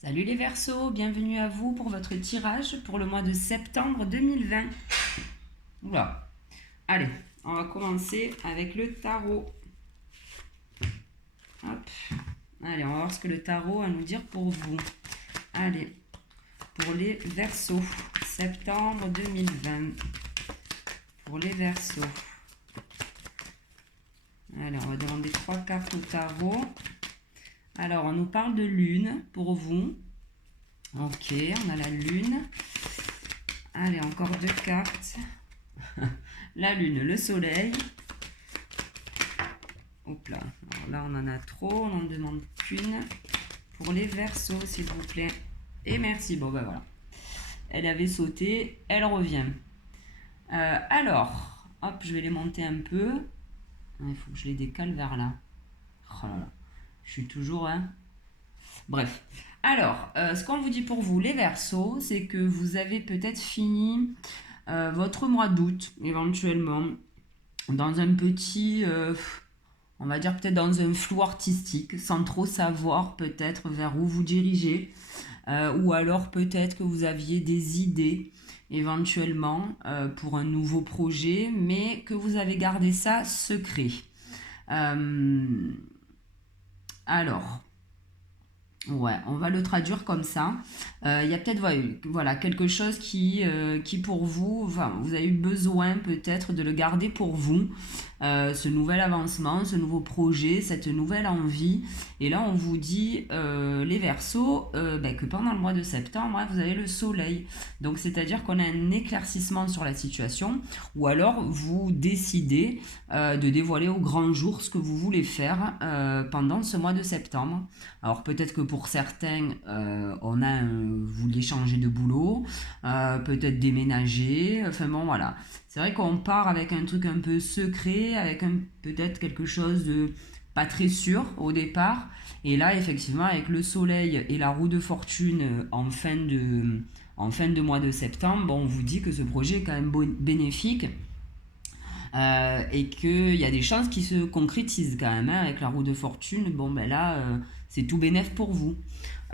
Salut les Verseaux, bienvenue à vous pour votre tirage pour le mois de septembre 2020. Oula, allez, on va commencer avec le tarot. Hop, allez, on va voir ce que le tarot a à nous dire pour vous. Allez, pour les Verseaux, septembre 2020. Pour les Verseaux. Allez, on va demander 3 cartes au tarot. Alors, on nous parle de lune pour vous. Ok, on a la lune. Allez, encore 2 cartes. La lune, le soleil. Hop là. Alors là, on en a trop. On en demande qu'une. Pour les Verseaux, s'il vous plaît. Et merci. Bon, ben voilà. Elle avait sauté. Elle revient. Alors, hop, je vais les monter un peu. Il faut que je les décale vers là. Oh là là. Je suis toujours... Hein. Bref. Alors, ce qu'on vous dit pour vous, les Verseaux, c'est que vous avez peut-être fini votre mois d'août, éventuellement, dans un petit... on va dire peut-être dans un flou artistique, sans trop savoir peut-être vers où vous dirigez, ou alors peut-être que vous aviez des idées éventuellement pour un nouveau projet, mais que vous avez gardé ça secret. Alors, ouais, on va le traduire comme ça. Il y a peut-être voilà, quelque chose qui pour vous, enfin, vous avez eu besoin peut-être de le garder pour vous, ce nouvel avancement, ce nouveau projet, cette nouvelle envie. Et là, on vous dit, les Verseaux, que pendant le mois de septembre, vous avez le soleil. Donc, c'est-à-dire qu'on a un éclaircissement sur la situation, ou alors vous décidez de dévoiler au grand jour ce que vous voulez faire pendant ce mois de septembre. Alors, peut-être que pour certains, vous vouliez changer de boulot, peut-être déménager, enfin bon, voilà. C'est vrai qu'on part avec un truc un peu secret, avec peut-être quelque chose de pas très sûr au départ. Et là, effectivement, avec le soleil et la roue de fortune en fin de mois de septembre, bon, on vous dit que ce projet est quand même bénéfique. Et qu'il y a des chances qui se concrétisent quand même, hein, avec la roue de fortune. Bon, ben là, c'est tout bénef pour vous.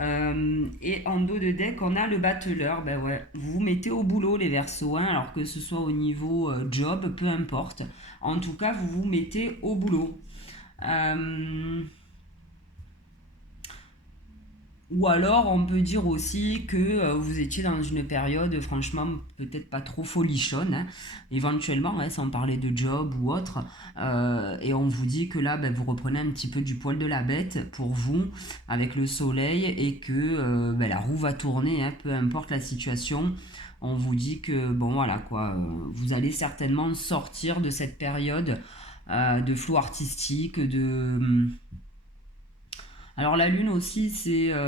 Et en dos de deck, on a le battleur. Ben ouais, vous vous mettez au boulot, les Verseaux, hein, alors que ce soit au niveau job, peu importe. En tout cas, vous vous mettez au boulot. Ou alors, on peut dire aussi que vous étiez dans une période, franchement, peut-être pas trop folichonne, hein, éventuellement, ouais, sans parler de job ou autre. Et on vous dit que là, vous reprenez un petit peu du poil de la bête pour vous, avec le soleil, et que la roue va tourner, hein, peu importe la situation. On vous dit que, bon, voilà, quoi, vous allez certainement sortir de cette période de flou artistique, de... Alors la lune aussi, je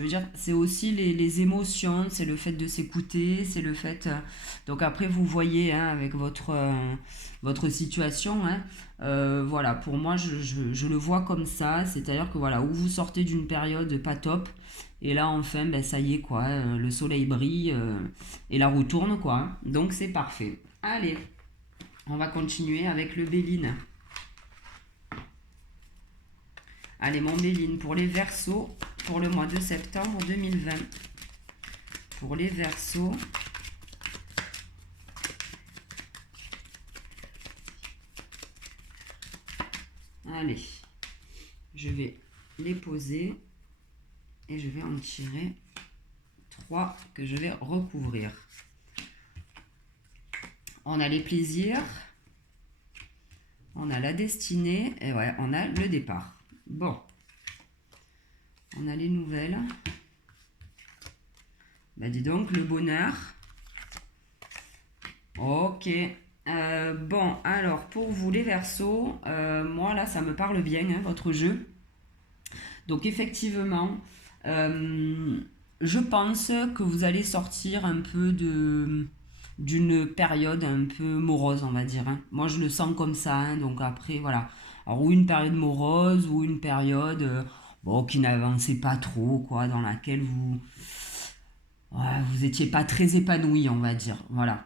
veux dire, c'est aussi les émotions, c'est le fait de s'écouter, c'est le fait... donc après, vous voyez, hein, avec votre situation, hein, voilà, pour moi, je le vois comme ça, c'est-à-dire que voilà, où vous sortez d'une période pas top, et là, enfin, ça y est, quoi, le soleil brille, et la roue tourne, quoi, hein. Donc c'est parfait. Allez, on va continuer avec le Béline. Allez, mon Béline, pour les Verseaux, pour le mois de septembre 2020. Pour les Verseaux. Allez, je vais les poser et je vais en tirer 3 que je vais recouvrir. On a les plaisirs, on a la destinée et ouais, on a le départ. Bon, on a les nouvelles. Dis donc, le bonheur. Ok. Bon, alors pour vous les Verseaux, moi là ça me parle bien, hein, votre jeu. Donc effectivement, je pense que vous allez sortir un peu d'une période un peu morose, on va dire, hein. Moi je le sens comme ça, hein, donc après voilà. Alors ou une période morose ou une période qui n'avançait pas trop, quoi, dans laquelle vous étiez pas très épanoui, on va dire. Voilà.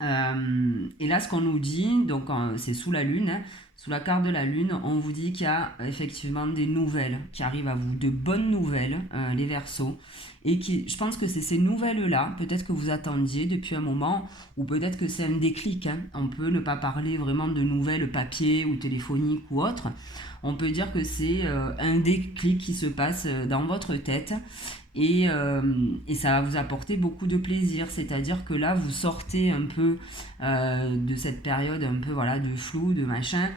Et là, ce qu'on nous dit, donc c'est sous la lune, hein, Sous la carte de la Lune, on vous dit qu'il y a effectivement des nouvelles qui arrivent à vous, de bonnes nouvelles, les Verseaux. Et qui, je pense que c'est ces nouvelles-là, peut-être que vous attendiez depuis un moment, ou peut-être que c'est un déclic, hein. On peut ne pas parler vraiment de nouvelles papier ou téléphoniques ou autres. On peut dire que c'est un déclic qui se passe dans votre tête et ça va vous apporter beaucoup de plaisir. C'est-à-dire que là, vous sortez un peu de cette période un peu voilà, de flou, de machin,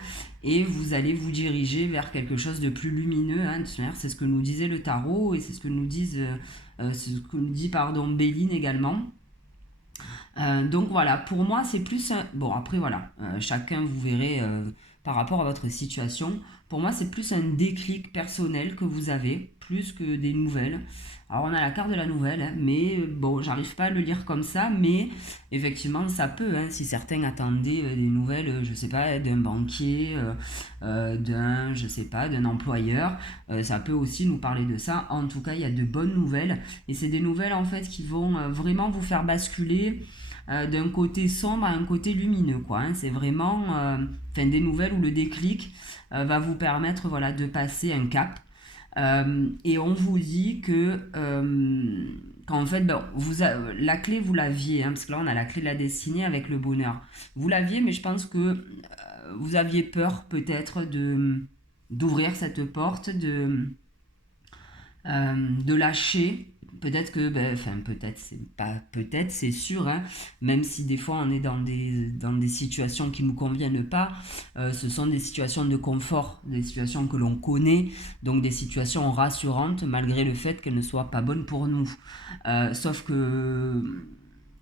et vous allez vous diriger vers quelque chose de plus lumineux. Hein. C'est ce que nous disait le tarot et c'est ce que nous c'est ce que nous dit pardon, Béline également. Donc voilà, pour moi c'est plus un... Bon après voilà, chacun vous verrez par rapport à votre situation. Pour moi c'est plus un déclic personnel que vous avez, plus que des nouvelles. Alors on a la carte de la nouvelle, hein, mais bon j'arrive pas à le lire comme ça, mais effectivement ça peut, hein, si certains attendaient des nouvelles, je sais pas, d'un banquier, d'un, je sais pas, d'un employeur, ça peut aussi nous parler de ça. En tout cas il y a de bonnes nouvelles, et c'est des nouvelles en fait qui vont vraiment vous faire basculer d'un côté sombre à un côté lumineux, quoi. Hein. C'est vraiment des nouvelles où le déclic va vous permettre voilà, de passer un cap. Et on vous dit que qu'en fait, ben, la clé, vous l'aviez, hein, parce que là, on a la clé de la destinée avec le bonheur. Vous l'aviez, mais je pense que vous aviez peur peut-être d'ouvrir cette porte, de lâcher. Peut-être que, peut-être, c'est pas peut-être, c'est sûr, hein, même si des fois on est dans des situations qui ne nous conviennent pas, ce sont des situations de confort, des situations que l'on connaît, donc des situations rassurantes malgré le fait qu'elles ne soient pas bonnes pour nous. Sauf que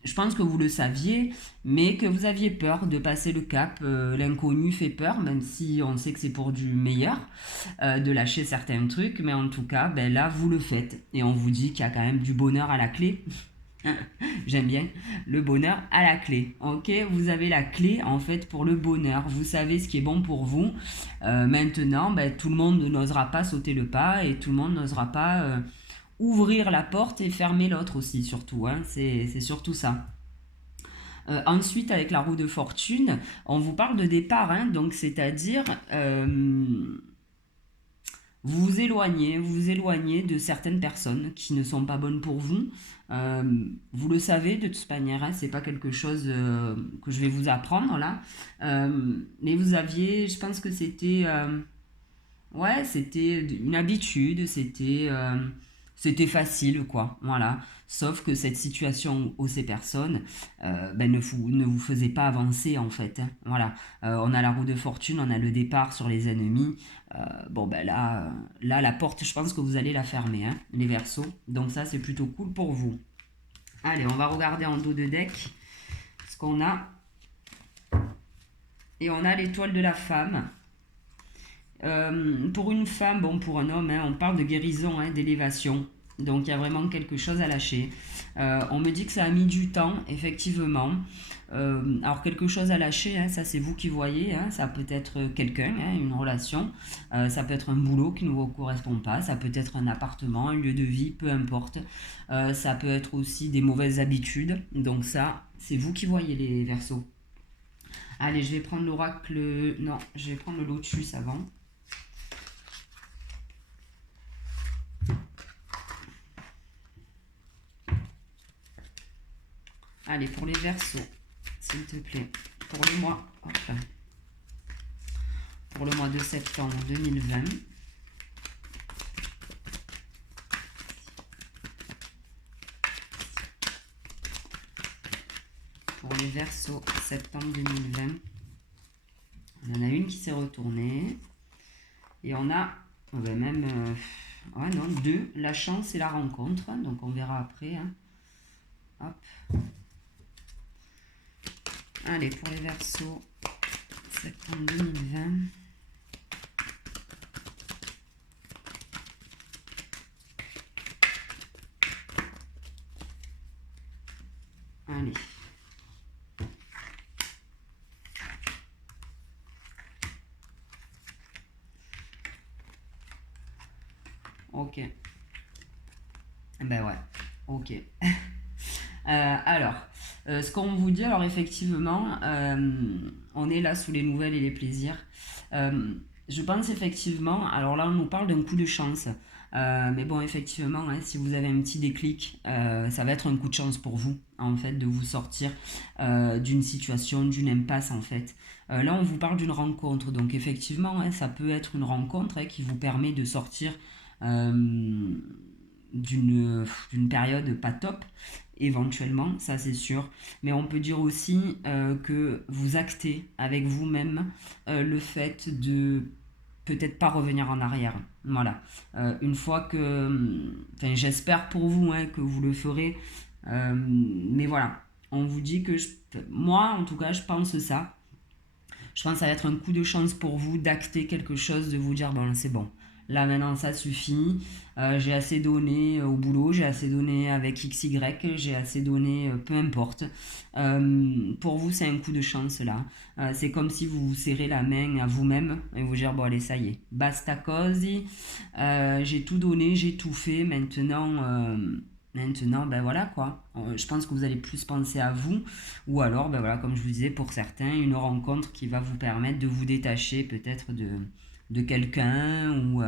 je pense que vous le saviez, mais que vous aviez peur de passer le cap. L'inconnu fait peur, même si on sait que c'est pour du meilleur, de lâcher certains trucs, mais en tout cas, ben là, vous le faites. Et on vous dit qu'il y a quand même du bonheur à la clé. J'aime bien le bonheur à la clé. Ok, vous avez la clé en fait pour le bonheur. Vous savez ce qui est bon pour vous. Maintenant, ben, tout le monde n'osera pas sauter le pas et tout le monde n'osera pas ouvrir la porte et fermer l'autre aussi, surtout. Hein. C'est surtout ça. Ensuite, avec la roue de fortune, on vous parle de départ, hein, donc c'est-à-dire vous vous éloignez de certaines personnes qui ne sont pas bonnes pour vous. Vous le savez de toute manière, hein, c'est pas quelque chose que je vais vous apprendre là. Mais vous aviez, je pense que c'était ouais, c'était une habitude, c'était facile, quoi. Voilà. Sauf que cette situation ou ces personnes ne vous faisait pas avancer, en fait. Hein. Voilà. On a la roue de fortune, on a le départ sur les ennemis. Là, la porte, je pense que vous allez la fermer, hein, les Verseaux. Donc ça, c'est plutôt cool pour vous. Allez, on va regarder en dos de deck ce qu'on a. Et on a l'étoile de la femme. Pour une femme, bon pour un homme, hein, on parle de guérison, hein, d'élévation. Donc il y a vraiment quelque chose à lâcher. On me dit que ça a mis du temps, effectivement. Alors quelque chose à lâcher, hein, ça c'est vous qui voyez. Hein, ça peut être quelqu'un, hein, une relation. Ça peut être un boulot qui ne vous correspond pas. Ça peut être un appartement, un lieu de vie, peu importe. Ça peut être aussi des mauvaises habitudes. Donc ça, c'est vous qui voyez les Verseaux. Allez, je vais prendre l'oracle... Non, je vais prendre le lotus avant. Allez, pour les Verseaux, s'il te plaît, pour le mois, pour le mois de septembre 2020. Pour les Verseaux, septembre 2020. On en a une qui s'est retournée. Et on a même... deux, la chance et la rencontre. Donc on verra après. Hein. Hop. Allez, pour les Verseaux, septembre 2020. Allez. Ok. Ben ouais. Ok. Alors, ce qu'on vous dit, alors effectivement, on est là sous les nouvelles et les plaisirs. Je pense effectivement, alors là on nous parle d'un coup de chance. Mais bon, effectivement, hein, si vous avez un petit déclic, ça va être un coup de chance pour vous, en fait, de vous sortir d'une situation, d'une impasse, en fait. Là, on vous parle d'une rencontre, donc effectivement, hein, ça peut être une rencontre hein, qui vous permet de sortir euh, d'une période pas top, éventuellement, ça c'est sûr. Mais on peut dire aussi que vous actez avec vous-même le fait de peut-être pas revenir en arrière. Voilà. Une fois que... Enfin, j'espère pour vous hein, que vous le ferez. Mais voilà. On vous dit que... moi, en tout cas, je pense ça. Je pense que ça va être un coup de chance pour vous d'acter quelque chose, de vous dire, bon, c'est bon. Là, maintenant, ça suffit. J'ai assez donné au boulot, j'ai assez donné avec XY, j'ai assez donné, peu importe. Pour vous, c'est un coup de chance, là. C'est comme si vous vous serrez la main à vous-même et vous dire, bon, allez, ça y est. Basta così. J'ai tout donné, j'ai tout fait. Maintenant, ben voilà quoi. Je pense que vous allez plus penser à vous ou alors, ben voilà, comme je vous disais, pour certains, une rencontre qui va vous permettre de vous détacher peut-être de quelqu'un ou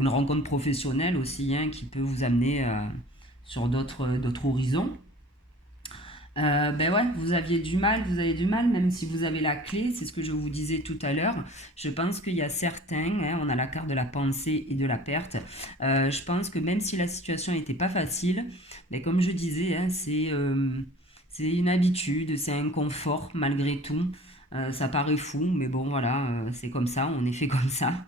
une rencontre professionnelle aussi hein, qui peut vous amener sur d'autres horizons. Ben ouais, vous avez du mal, même si vous avez la clé, c'est ce que je vous disais tout à l'heure. Je pense qu'il y a certains, hein, on a la carte de la pensée et de la perte. Je pense que même si la situation n'était pas facile, ben comme je disais, hein, c'est une habitude, c'est un confort malgré tout. Ça paraît fou, mais bon voilà, c'est comme ça, on est fait comme ça.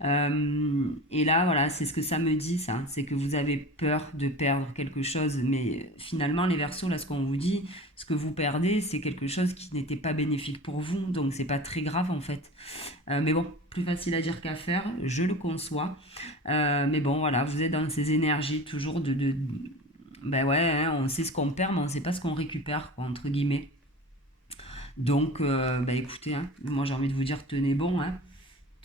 Et là, voilà, c'est ce que ça me dit, ça. C'est que vous avez peur de perdre quelque chose. Mais finalement, les Verseaux, là, ce qu'on vous dit, ce que vous perdez, c'est quelque chose qui n'était pas bénéfique pour vous. Donc, c'est pas très grave, en fait. Mais bon, plus facile à dire qu'à faire, je le conçois. Mais bon, voilà, vous êtes dans ces énergies toujours ben ouais, hein, on sait ce qu'on perd, mais on sait pas ce qu'on récupère, quoi, entre guillemets. Donc, ben écoutez, hein, moi j'ai envie de vous dire, tenez bon,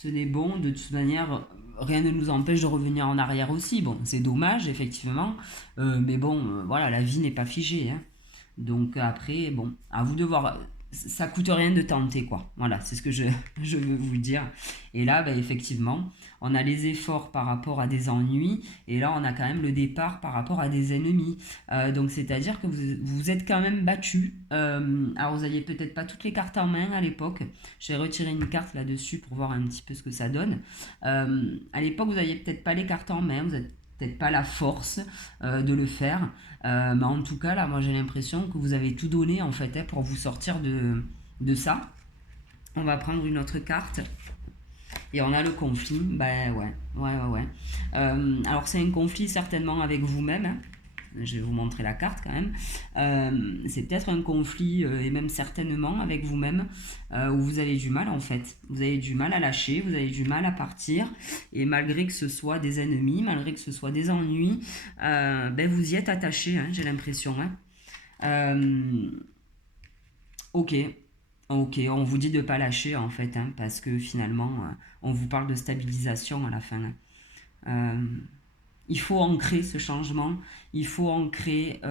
de toute manière, rien ne nous empêche de revenir en arrière aussi. Bon, c'est dommage, effectivement, mais bon, voilà, la vie n'est pas figée. Hein. Donc après, bon, à vous de voir. Ça coûte rien de tenter, quoi. Voilà, c'est ce que je veux vous dire. Et là, bah, effectivement, on a les efforts par rapport à des ennuis, et là, on a quand même le départ par rapport à des ennemis. Donc, c'est-à-dire que vous êtes quand même battu. Alors, vous n'aviez peut-être pas toutes les cartes en main à l'époque. J'ai retiré une carte là-dessus pour voir un petit peu ce que ça donne. À l'époque, vous n'aviez peut-être pas les cartes en main, vous n'avez peut-être pas la force de le faire. Mais en tout cas, là, moi j'ai l'impression que vous avez tout donné en fait hein, pour vous sortir de ça. On va prendre une autre carte. Et on a le conflit. Ben ouais. Alors c'est un conflit certainement avec vous-même. Hein. Je vais vous montrer la carte quand même. C'est peut-être un conflit et même certainement avec vous-même où vous avez du mal en fait. Vous avez du mal à lâcher, vous avez du mal à partir et malgré que ce soit des ennemis, malgré que ce soit des ennuis, ben vous y êtes attaché, hein, j'ai l'impression. Hein. Euh, ok, ok, on vous dit de ne pas lâcher en fait, hein, parce que finalement on vous parle de stabilisation à la fin. Hein. Euh, il faut ancrer ce changement, il faut ancrer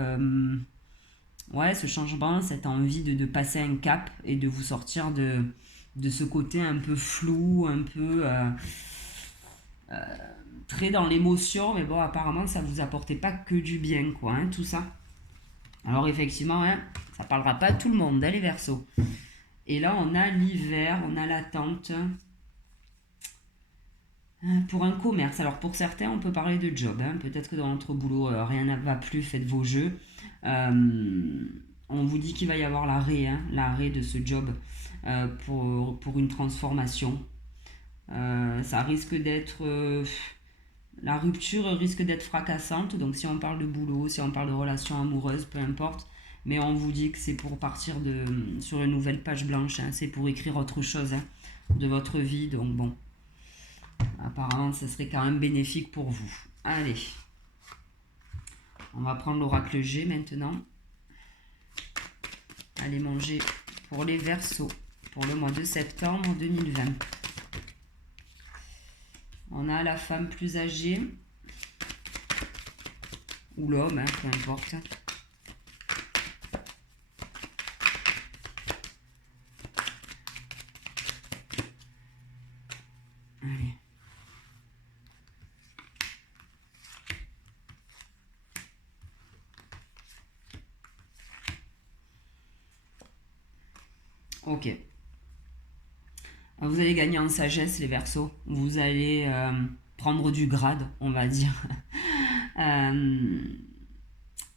ouais, ce changement, cette envie de passer un cap et de vous sortir de ce côté un peu flou, un peu très dans l'émotion, mais bon, apparemment, ça vous apportait pas que du bien, quoi, hein, tout ça. Alors, effectivement, hein, ça parlera pas à tout le monde, hein, les Verseaux. Et là, on a l'hiver, on a l'attente pour un commerce. Alors, pour certains, on peut parler de job. Hein. Peut-être que dans notre boulot, rien ne va plus, faites vos jeux. On vous dit qu'il va y avoir l'arrêt, hein, l'arrêt de ce job pour une transformation. Ça risque d'être... la rupture risque d'être fracassante, donc si on parle de boulot, si on parle de relations amoureuses, peu importe, mais on vous dit que c'est pour partir sur une nouvelle page blanche, hein, c'est pour écrire autre chose hein, de votre vie, donc bon, apparemment ça serait quand même bénéfique pour vous. Allez, on va prendre l'oracle G maintenant. Allez manger pour les Verseaux pour le mois de septembre 2020. On a la femme plus âgée ou l'homme, hein, peu importe. Ok. Vous allez gagner en sagesse, les Verseaux. Vous allez prendre du grade, on va dire. Euh,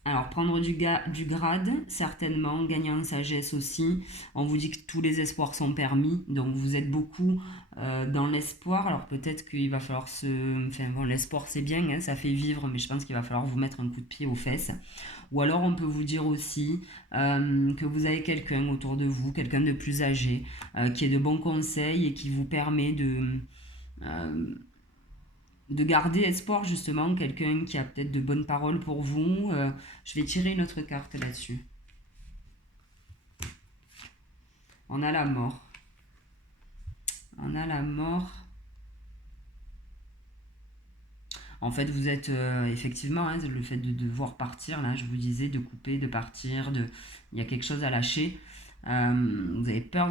alors, prendre du grade, certainement, gagner en sagesse aussi. On vous dit que tous les espoirs sont permis, donc vous êtes beaucoup dans l'espoir. Alors, peut-être qu'il va falloir se... Enfin, bon, l'espoir, c'est bien, hein, ça fait vivre, mais je pense qu'il va falloir vous mettre un coup de pied aux fesses. Ou alors, on peut vous dire aussi que vous avez quelqu'un autour de vous, quelqu'un de plus âgé, qui est de bons conseils et qui vous permet euh, de garder espoir justement, quelqu'un qui a peut-être de bonnes paroles pour vous. Je vais tirer une autre carte là-dessus. On a la mort. On a la mort. En fait, vous êtes effectivement, hein, le fait de devoir partir, là, je vous disais, de couper, de partir, il y a quelque chose à lâcher. Vous avez peur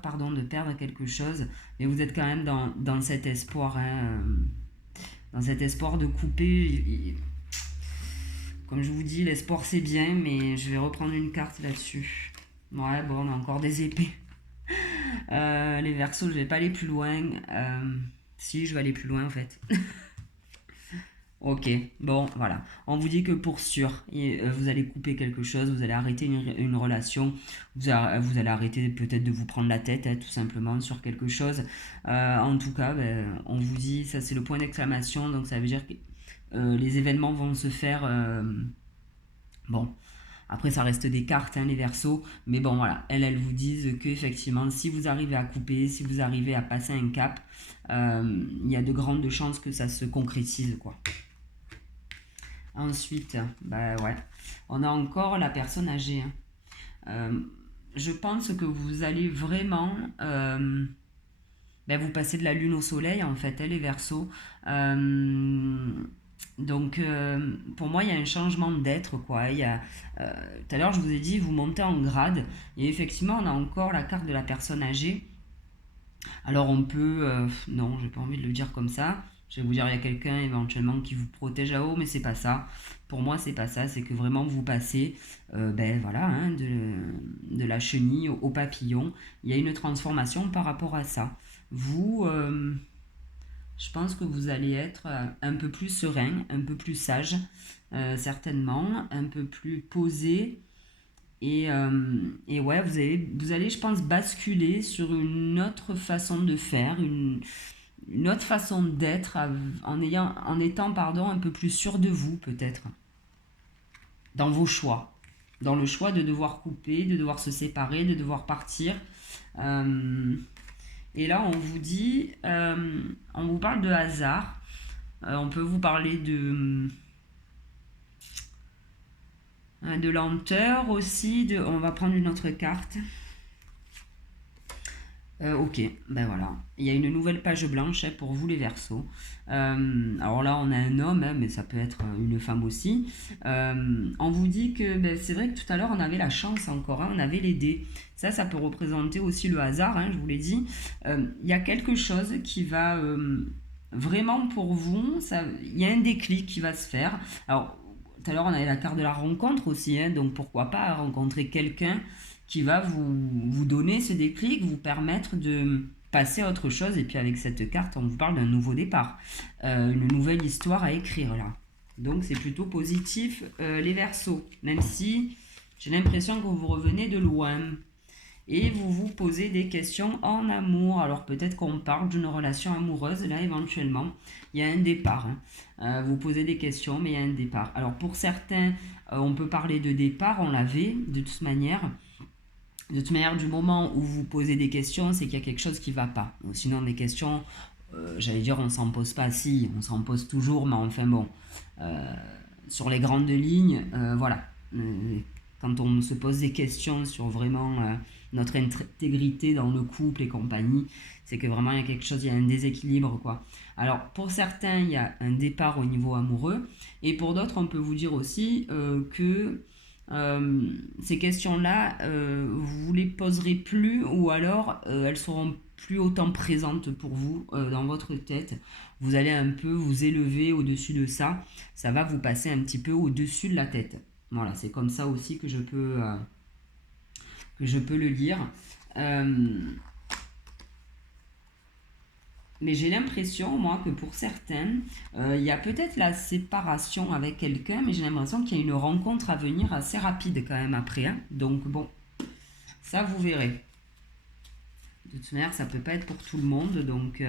pardon, de perdre quelque chose, mais vous êtes quand même dans cet espoir, hein, dans cet espoir de couper. Comme je vous dis, l'espoir c'est bien, mais je vais reprendre une carte là-dessus. Ouais, bon, on a encore des épées. Les Verseaux, je vais pas aller plus loin. Si, je vais aller plus loin en fait. Ok, bon, voilà. On vous dit que pour sûr, vous allez couper quelque chose, vous allez arrêter une relation, vous allez arrêter peut-être de vous prendre la tête, hein, tout simplement, sur quelque chose. En tout cas, on vous dit, ça c'est le point d'exclamation, donc ça veut dire que les événements vont se faire... bon, après ça reste des cartes, hein, les Verseaux, mais bon, voilà, elles vous disent que effectivement, si vous arrivez à couper, si vous arrivez à passer un cap, il y a de grandes chances que ça se concrétise, quoi. Ensuite, bah ouais, on a encore la personne âgée, hein. Je pense que vous allez vraiment vous passer de la lune au soleil, en fait, les Verseaux. Donc, pour moi, il y a un changement d'être, quoi. Tout à l'heure, je vous ai dit, vous montez en grade. Et effectivement, on a encore la carte de la personne âgée. Alors, on peut... non, j'ai pas envie de le dire comme ça. Je vais vous dire, il y a quelqu'un éventuellement qui vous protège à haut, mais c'est pas ça. Pour moi, c'est pas ça. C'est que vraiment, vous passez voilà, hein, de la chenille au papillon. Il y a une transformation par rapport à ça. Vous... je pense que vous allez être un peu plus serein, un peu plus sage, certainement, un peu plus posé. Et ouais, vous allez, je pense, basculer sur une autre façon de faire, une autre façon d'être, en étant, pardon, un peu plus sûr de vous, peut-être, dans vos choix. Dans le choix de devoir couper, de devoir se séparer, de devoir partir. Euh, et là, on vous parle de hasard. On peut vous parler de lenteur aussi. On va prendre une autre carte. Ok, ben voilà. Il y a une nouvelle page blanche, hein, pour vous les Verseaux. Alors là, on a un homme, hein, mais ça peut être une femme aussi. On vous dit que c'est vrai que tout à l'heure, on avait la chance encore, hein, on avait les dés. Ça peut représenter aussi le hasard, hein, je vous l'ai dit. Il y a quelque chose qui va vraiment pour vous, il y a un déclic qui va se faire. Alors, tout à l'heure, on avait la carte de la rencontre aussi, hein, donc pourquoi pas rencontrer quelqu'un qui va vous donner ce déclic, vous permettre de passer à autre chose. Et puis avec cette carte, on vous parle d'un nouveau départ, une nouvelle histoire à écrire là. Donc c'est plutôt positif, les Verseaux, même si j'ai l'impression que vous revenez de loin. Et vous vous posez des questions en amour. Alors peut-être qu'on parle d'une relation amoureuse, là éventuellement, il y a un départ, hein. Vous posez des questions, mais il y a un départ. Alors pour certains, on peut parler de départ, on l'avait de toute manière. De toute manière, du moment où vous posez des questions, c'est qu'il y a quelque chose qui ne va pas. Donc, sinon, des questions, j'allais dire, on ne s'en pose pas. Si, on s'en pose toujours, mais enfin bon, sur les grandes lignes, voilà. Quand on se pose des questions sur vraiment notre intégrité dans le couple et compagnie, c'est que vraiment il y a quelque chose, il y a un déséquilibre, quoi. Alors, pour certains, il y a un départ au niveau amoureux, et pour d'autres, on peut vous dire aussi que ces questions-là, vous les poserez plus, ou alors elles seront plus autant présentes pour vous dans votre tête. Vous allez un peu vous élever au-dessus de ça. Ça va vous passer un petit peu au-dessus de la tête. Voilà, c'est comme ça aussi que que je peux le lire. Euh, mais j'ai l'impression, moi, que pour certains, il y a peut-être la séparation avec quelqu'un, mais j'ai l'impression qu'il y a une rencontre à venir assez rapide quand même après, hein. Donc bon, ça vous verrez. De toute manière, ça peut pas être pour tout le monde, donc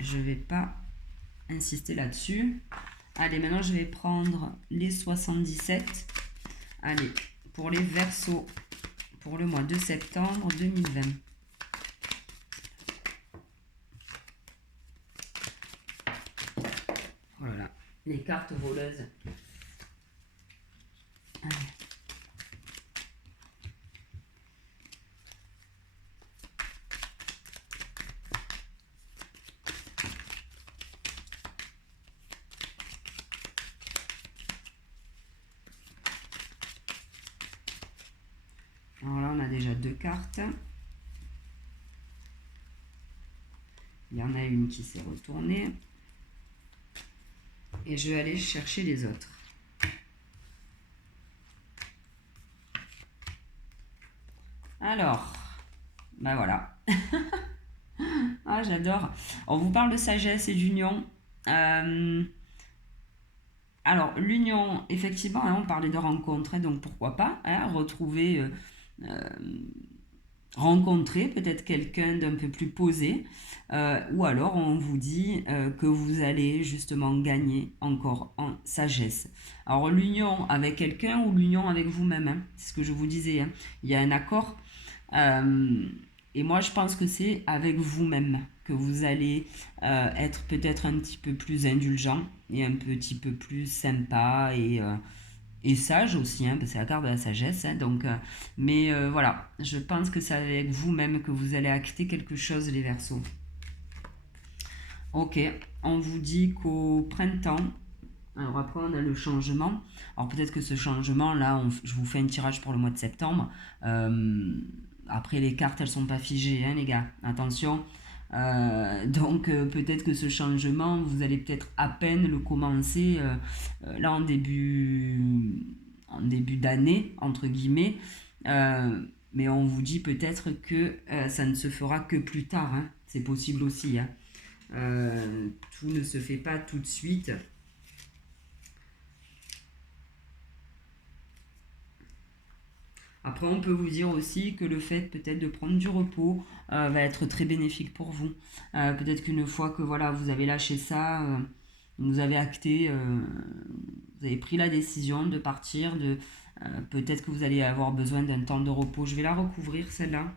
je vais pas insister là-dessus. Allez, maintenant je vais prendre les 77. Allez, pour les Verseaux, pour le mois de septembre 2020. Voilà, les cartes voleuses. Allez. Alors là, on a déjà 2 cartes. Il y en a une qui s'est retournée. Et je vais aller chercher les autres. Alors, ben voilà. Ah, j'adore. On vous parle de sagesse et d'union. Alors, l'union, effectivement, hein, on parlait de rencontre, hein, donc pourquoi pas, hein, retrouver, euh, rencontrer peut-être quelqu'un d'un peu plus posé, ou alors on vous dit que vous allez justement gagner encore en sagesse. Alors, l'union avec quelqu'un ou l'union avec vous-même, hein, c'est ce que je vous disais, hein. Il y a un accord. Et moi, je pense que c'est avec vous-même que vous allez être peut-être un petit peu plus indulgent et un petit peu plus sympa et sage aussi, hein, parce que c'est la carte de la sagesse. Hein, donc, mais voilà, je pense que c'est avec vous-même que vous allez acter quelque chose, les Verseaux. Ok, on vous dit qu'au printemps, alors après on a le changement. Alors peut-être que ce changement là, je vous fais un tirage pour le mois de septembre. Après les cartes elles sont pas figées, hein, les gars. Attention. Donc peut-être que ce changement, vous allez peut-être à peine le commencer là en début d'année entre guillemets. Mais on vous dit peut-être que ça ne se fera que plus tard, hein. C'est possible aussi, hein. Tout ne se fait pas tout de suite. Après, on peut vous dire aussi que le fait peut-être de prendre du repos va être très bénéfique pour vous. Peut-être qu'une fois que voilà, vous avez lâché ça, vous avez acté, vous avez pris la décision de partir, peut-être que vous allez avoir besoin d'un temps de repos. Je vais la recouvrir celle-là.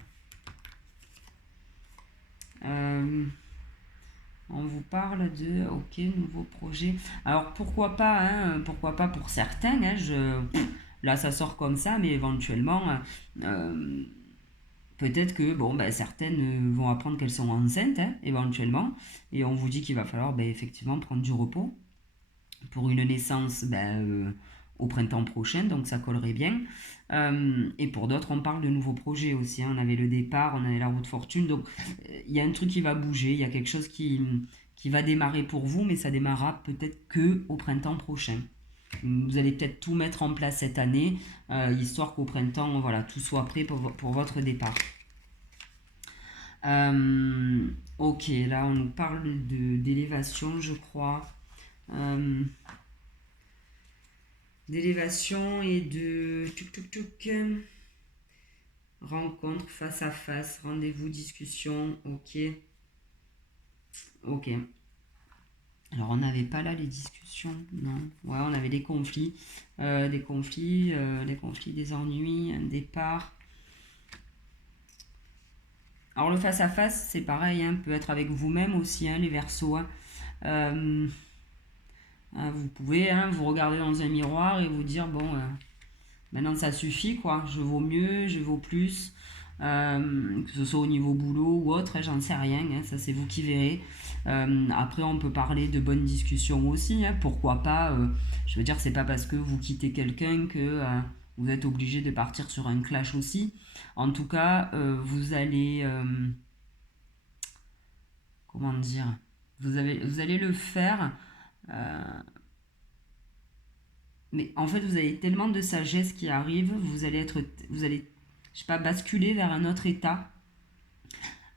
On vous parle de ok nouveau projet. Alors pourquoi pas, hein, pourquoi pas pour certains. Hein, là ça sort comme ça, mais éventuellement euh, peut-être que bon ben, certaines vont apprendre qu'elles sont enceintes, hein, éventuellement, et on vous dit qu'il va falloir ben, effectivement prendre du repos pour une naissance au printemps prochain, donc ça collerait bien. Et pour d'autres, on parle de nouveaux projets aussi, hein. On avait le départ, on avait la route fortune, donc il y a un truc qui va bouger, il y a quelque chose qui va démarrer pour vous, mais ça démarrera peut-être que au printemps prochain. Vous allez peut-être tout mettre en place cette année, histoire qu'au printemps, voilà, tout soit prêt pour votre départ. Ok, là on nous parle d'élévation, je crois. Euh, d'élévation et de rencontre face à face, rendez-vous, discussion, ok. Ok. Alors on n'avait pas là les discussions, non. Ouais, on avait des conflits, des ennuis, un départ. Alors le face à face, c'est pareil, hein, peut être avec vous-même aussi, hein, les Verseaux, hein. Euh, vous pouvez vous regarder dans un miroir et vous dire bon, maintenant ça suffit quoi, je vaux mieux, je vaux plus, que ce soit au niveau boulot ou autre, j'en sais rien, hein, ça c'est vous qui verrez. Après on peut parler de bonnes discussions aussi, hein, pourquoi pas, je veux dire c'est pas parce que vous quittez quelqu'un que vous êtes obligé de partir sur un clash aussi. En tout cas, vous allez, comment dire, vous allez le faire. euh, Mais en fait, vous avez tellement de sagesse qui arrive, vous allez, je sais pas, basculer vers un autre état,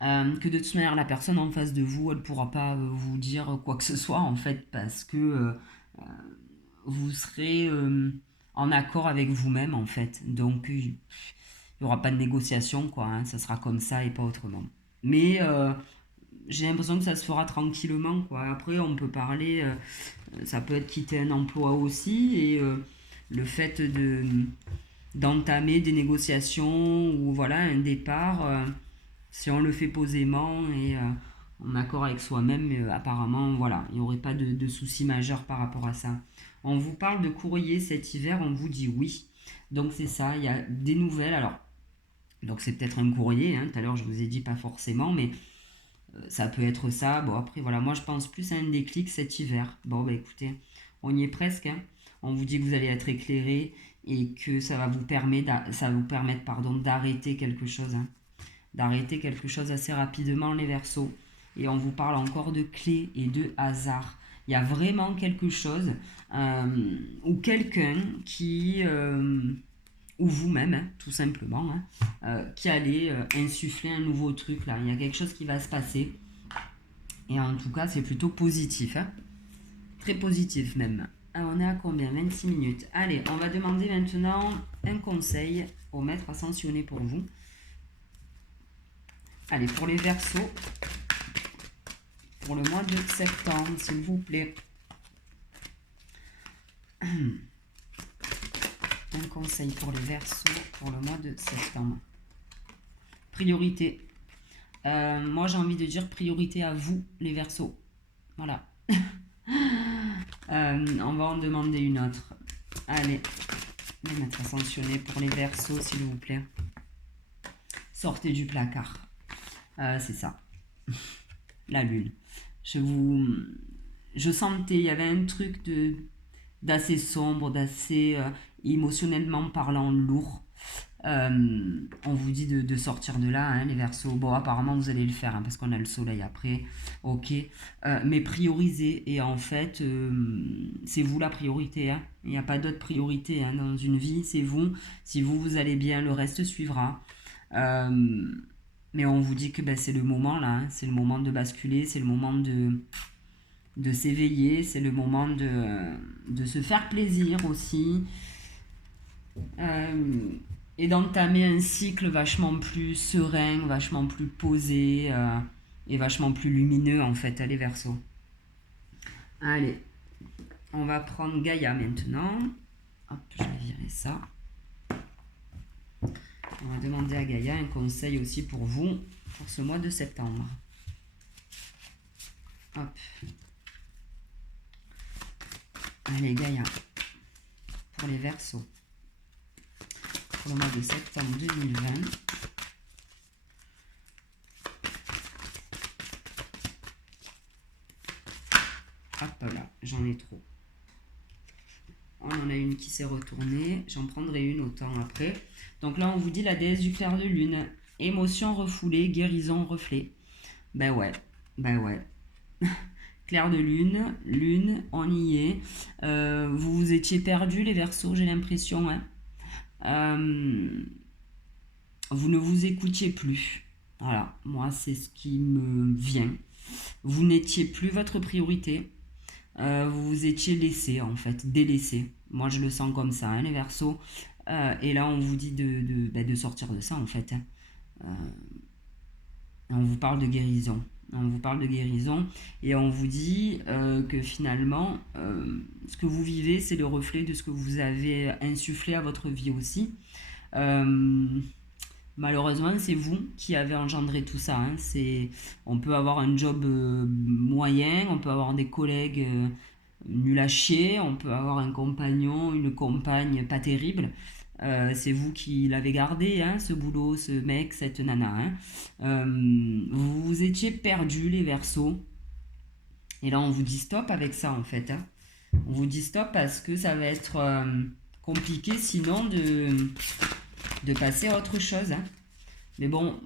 que de toute manière, la personne en face de vous, elle pourra pas vous dire quoi que ce soit, en fait, parce que vous serez en accord avec vous-même, en fait. Donc, il n'y aura pas de négociation, quoi, hein, ça sera comme ça et pas autrement. Mais j'ai l'impression que ça se fera tranquillement, quoi. Après, on peut parler, ça peut être quitter un emploi aussi, et le fait d'entamer des négociations ou voilà un départ, si on le fait posément et en accord avec soi-même, apparemment, voilà, il n'y aurait pas de soucis majeurs par rapport à ça. On vous parle de courrier cet hiver, on vous dit oui. Donc c'est ça, il y a des nouvelles. Alors, donc c'est peut-être un courrier, hein, tout à l'heure je vous ai dit pas forcément, mais ça peut être ça. Bon, après, voilà, moi je pense plus à un déclic cet hiver. Bon, bah écoutez, on y est presque, hein. On vous dit que vous allez être éclairé et que ça va vous permettre pardon, d'arrêter quelque chose, hein. D'arrêter quelque chose assez rapidement, les Verseaux. Et on vous parle encore de clés et de hasard. Il y a vraiment quelque chose ou quelqu'un qui, ou vous-même, hein, tout simplement, hein, qui allait insuffler un nouveau truc là. Il y a quelque chose qui va se passer. Et en tout cas, c'est plutôt positif, hein. Très positif même. Alors, on est à combien? 26 minutes. Allez, on va demander maintenant un conseil au maître ascensionné pour vous. Allez, pour les Verseaux, pour le mois de septembre, s'il vous plaît. Un conseil pour les Verseaux pour le mois de septembre. Priorité. Moi, j'ai envie de dire priorité à vous, les Verseaux. Voilà. On va en demander une autre. Allez, le maître ascensionné pour les Verseaux, s'il vous plaît. Sortez du placard. C'est ça. La lune. Je sentais, il y avait un truc d'assez sombre, d'assez émotionnellement parlant lourd. On vous dit de sortir de là, hein, les Verseaux. Bon, apparemment, vous allez le faire, hein, parce qu'on a le soleil après. Ok. Mais priorisez. Et en fait, c'est vous la priorité, hein. Il n'y a pas d'autre priorité, hein, dans une vie. C'est vous. Si vous allez bien, le reste suivra. Mais on vous dit que ben, c'est le moment, là. Hein. C'est le moment de basculer. C'est le moment de s'éveiller. C'est le moment de se faire plaisir aussi. Et d'entamer un cycle vachement plus serein, vachement plus posé et vachement plus lumineux en fait, allez Verseaux. Allez, on va prendre Gaïa maintenant. Hop, je vais virer ça. On va demander à Gaïa un conseil aussi pour vous, pour ce mois de septembre. Hop. Allez Gaïa, pour les Verseaux. Pour le mois de septembre 2020. Hop là, j'en ai trop. On en a une qui s'est retournée, j'en prendrai une autant après. Donc là, on vous dit la déesse du clair de lune. Émotion refoulée, guérison reflet. Ben ouais. Clair de lune, on y est. Vous vous étiez perdus les Verseaux, j'ai l'impression, hein. Vous ne vous écoutiez plus. Voilà, moi c'est ce qui me vient. Vous n'étiez plus votre priorité. Vous vous étiez laissé en fait, délaissé. Moi je le sens comme ça, hein, les Verseaux. Et là on vous dit de sortir de ça en fait, hein. On vous parle de guérison. On vous parle de guérison et on vous dit que finalement, ce que vous vivez, c'est le reflet de ce que vous avez insufflé à votre vie aussi. Malheureusement, c'est vous qui avez engendré tout ça, hein. On peut avoir un job moyen, on peut avoir des collègues nuls à chier, on peut avoir un compagnon, une compagne pas terrible. C'est vous qui l'avez gardé, hein, ce boulot, ce mec, cette nana, hein. Vous vous étiez perdus, les Verseaux. Et là, on vous dit stop avec ça, en fait, hein. On vous dit stop parce que ça va être compliqué, sinon, de passer à autre chose, hein. Mais bon,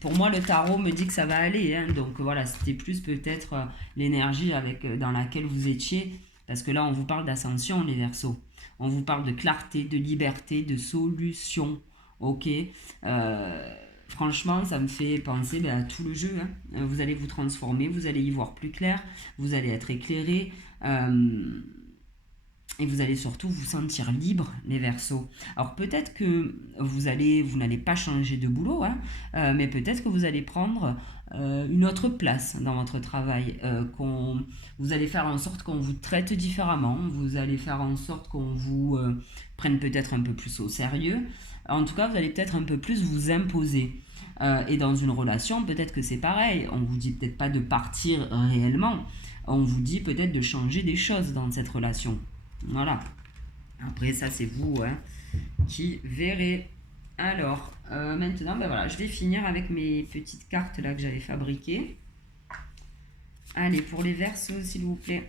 pour moi, le tarot me dit que ça va aller, hein. Donc voilà, c'était plus peut-être l'énergie dans laquelle vous étiez Parce que là, on vous parle d'ascension, les Verseaux. On vous parle de clarté, de liberté, de solution. Ok. Franchement, ça me fait penser à tout le jeu. Hein. Vous allez vous transformer, vous allez y voir plus clair, vous allez être éclairé. Et vous allez surtout vous sentir libre, les Verseaux. Alors peut-être que vous n'allez pas changer de boulot, hein, mais peut-être que vous allez prendre une autre place dans votre travail. Vous allez faire en sorte qu'on vous traite différemment. Vous allez faire en sorte qu'on vous prenne peut-être un peu plus au sérieux. En tout cas, vous allez peut-être un peu plus vous imposer. Et dans une relation, peut-être que c'est pareil. On vous dit peut-être pas de partir réellement. On vous dit peut-être de changer des choses dans cette relation. Voilà. Après, ça, c'est vous hein, qui verrez. Alors, maintenant, voilà, je vais finir avec mes petites cartes là que j'avais fabriquées. Allez, pour les Verseaux, s'il vous plaît,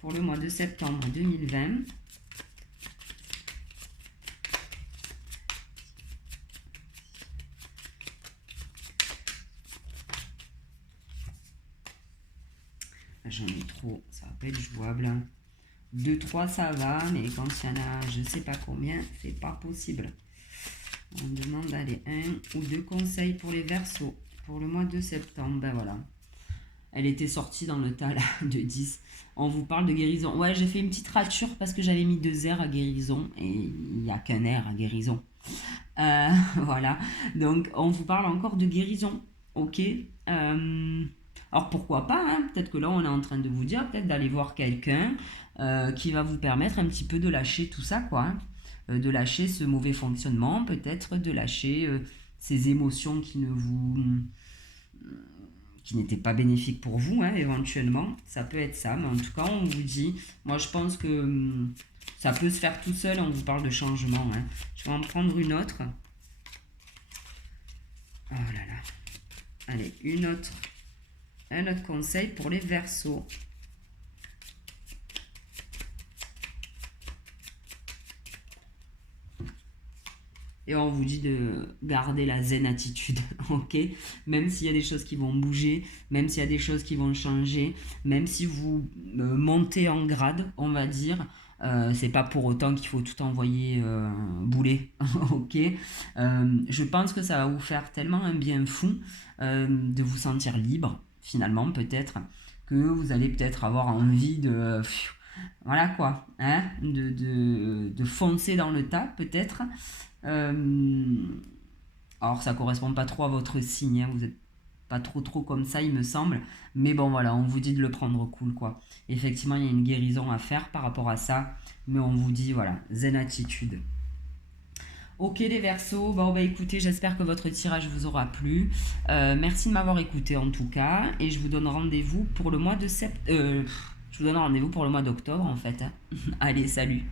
pour le mois de septembre 2020. J'en ai trop, ça va pas être jouable. 2, 3, ça va, mais quand il y en a je sais pas combien, c'est pas possible. On demande allez, 1 ou 2 conseils pour les Verseaux pour le mois de septembre. Ben voilà. Elle était sortie dans le tas là, de 10. On vous parle de guérison. Ouais, j'ai fait une petite rature parce que j'avais mis 2 R à guérison et il n'y a qu'un R à guérison. Voilà. Donc, on vous parle encore de guérison. Ok. Alors pourquoi pas, hein. Peut-être que là on est en train de vous dire peut-être d'aller voir quelqu'un qui va vous permettre un petit peu de lâcher tout ça, quoi. Hein. De lâcher ce mauvais fonctionnement, peut-être de lâcher ces émotions qui n'étaient pas bénéfiques pour vous, hein, éventuellement. Ça peut être ça, mais en tout cas on vous dit, moi je pense que ça peut se faire tout seul, on vous parle de changement. Hein. Je vais en prendre une autre. Oh là là. Allez, un autre conseil pour les Verseaux. Et on vous dit de garder la zen attitude, ok? Même s'il y a des choses qui vont bouger, même s'il y a des choses qui vont changer, même si vous montez en grade, on va dire, c'est pas pour autant qu'il faut tout envoyer bouler, ok? Je pense que ça va vous faire tellement un bien fou de vous sentir libre, finalement, peut-être, que vous allez peut-être avoir envie de... voilà quoi, hein, de foncer dans le tas, peut-être. Alors ça correspond pas trop à votre signe, hein, vous êtes pas trop comme ça il me semble, mais bon voilà, on vous dit de le prendre cool quoi. Effectivement il y a une guérison à faire par rapport à ça, mais on vous dit voilà, zen attitude. Ok les Verseaux, bon bah écoutez, j'espère que votre tirage vous aura plu. Merci de m'avoir écouté en tout cas, et je vous donne rendez-vous pour le mois de septembre. Je vous donne rendez-vous pour le mois d'octobre en fait. Allez, salut.